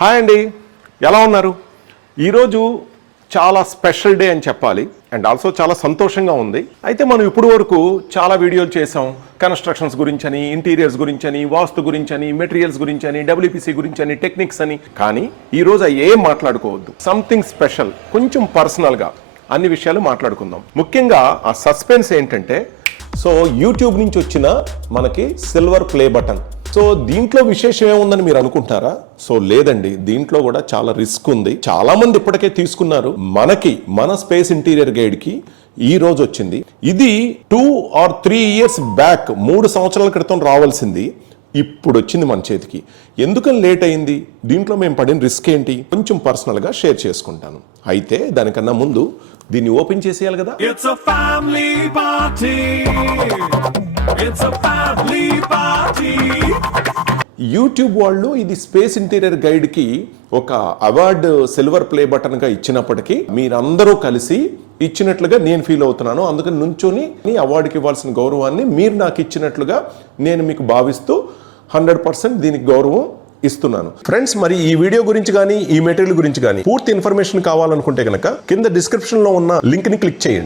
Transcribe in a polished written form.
Hi అండి, ఎలా ఉన్నారు? ఈరోజు చాలా స్పెషల్ డే అని చెప్పాలి అండ్ ఆల్సో చాలా సంతోషంగా ఉంది. అయితే మనం ఇప్పుడు వరకు చాలా వీడియోలు చేసాం, కన్స్ట్రక్షన్స్ గురించని, ఇంటీరియర్స్ గురించని, వాస్తు గురించని, మెటీరియల్స్ గురించని, డబ్ల్యూపీసీ గురించని, టెక్నిక్స్ అని. కానీ ఈరోజు ఏం మాట్లాడుకోవద్దు, సంథింగ్ స్పెషల్, కొంచెం పర్సనల్గా అన్ని విషయాలు మాట్లాడుకుందాం. ముఖ్యంగా ఆ సస్పెన్స్ ఏంటంటే, సో యూట్యూబ్ నుంచి వచ్చిన మనకి సిల్వర్ ప్లే బటన్. సో దీంట్లో విశేషం ఏముందని మీరు అనుకుంటారా? సో లేదండి, దీంట్లో కూడా చాలా రిస్క్ ఉంది. చాలా మంది ఇప్పటికే తీసుకున్నారు. మన స్పేస్ ఇంటీరియర్ గైడ్ కి ఈ రోజు వచ్చింది. ఇది 2 or 3 years బ్యాక్, 3 సంవత్సరాల క్రితం రావాల్సింది ఇప్పుడు వచ్చింది మన చేతికి. ఎందుకని లేట్ అయింది, దీంట్లో మేము పడిన రిస్క్ ఏంటి, కొంచెం పర్సనల్ గా షేర్ చేసుకుంటాను. అయితే దానికన్నా ముందు దీన్ని ఓపెన్ చేసేయాలి కదా. It's a family party. It's a family party. YouTube వాళ్ళు ఇది స్పేస్ ఇంటీరియర్ గైడ్ కి ఒక అవార్డు సిల్వర్ ప్లే బటన్ గా ఇచ్చినప్పటికీ మీరందరూ కలిసి ఇచ్చినట్లుగా నేను ఫీల్ అవుతున్నాను. అందుకని నుంచొని అవార్డుకి ఇవ్వాల్సిన గౌరవాన్ని మీరు నాకు ఇచ్చినట్లుగా నేను మీకు భావిస్తూ 100% దీనికి గౌరవం ఇస్తున్నాను. ఫ్రెండ్స్, మరి ఈ వీడియో గురించి కానీ ఈ మెటీరియల్ గురించి కానీ పూర్తి ఇన్ఫర్మేషన్ కావాలనుకుంటే కనుక కింద డిస్క్రిప్షన్ లో ఉన్న లింక్ ని క్లిక్ చేయండి.